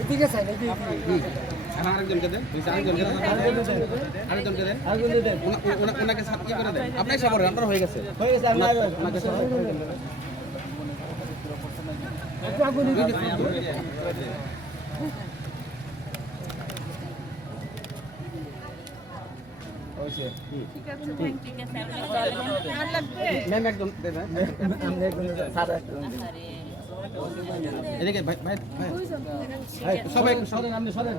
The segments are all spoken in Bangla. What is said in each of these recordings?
এদিকে স্যার এদিকে আরেকজনকে দেন, আরেকজনকে দেন, ওনাকে সাথে করে দেন। আপনার সবার আপনার হয়ে গেছে, ওনাকে সবাই করে দেন। ম্যাম একদম এদিকে ভাই ভাই ভাই সবাই সরেন, আপনি সরেন।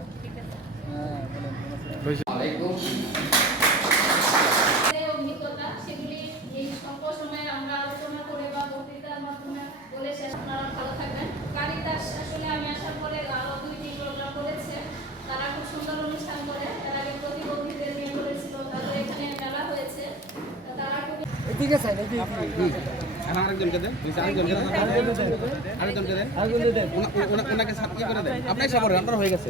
অভিজ্ঞতা সেগুলি এই স্বল্প সময়ে আমরা আলোচনা করে বা বক্তৃতার মাধ্যমে বলে শেষ। আপনারা ভালো থাকবেন। কারিতাস আসলে আমি আসার পরে আরো 2টি প্রোগ্রাম করেছে, তারা খুব সুন্দর অনুষ্ঠান করে। তার আগে প্রতিবন্ধীদের নিয়ে করেছিল, তারপরে এখানে মেলা হয়েছে, তারা খুব এদিকে স্যার এদিকে আরেকজনকে দেন, আরেকজনকে দেন, ওনাকে সাথে করে দেন। আপনার সবার আপনার হয়ে গেছে,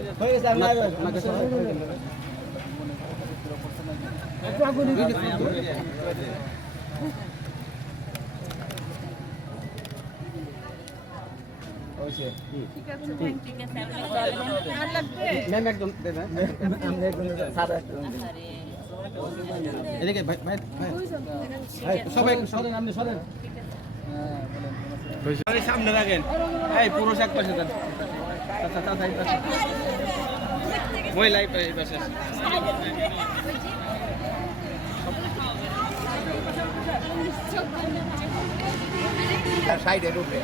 ওনাকে সবাই করে দেন। ম্যাম একদম এদিকে ভাই ভাই ভাই সবাই সরেন, আপনি সরেন। সামনে রাখেন, এই পুরুষ এক পাশে দেন, মহিলা এই পাশে। সাইডে রুটে